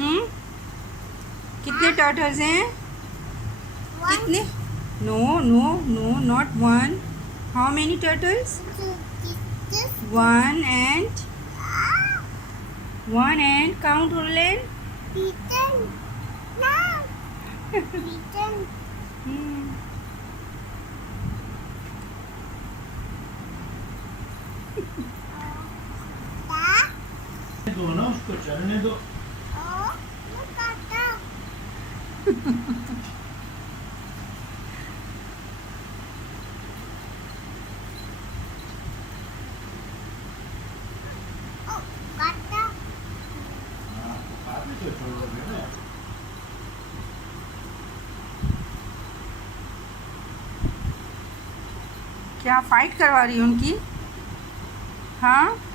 हम्म, कितने टर्टल्स हैं? कितने? No no no, not one. How many turtles? One and count, Orlen. Hmm. दो ना, उसको चलने दो. हाँ, आगे तो छोड़ोगे ना. क्या फाइट करवा रही है उनकी? हाँ.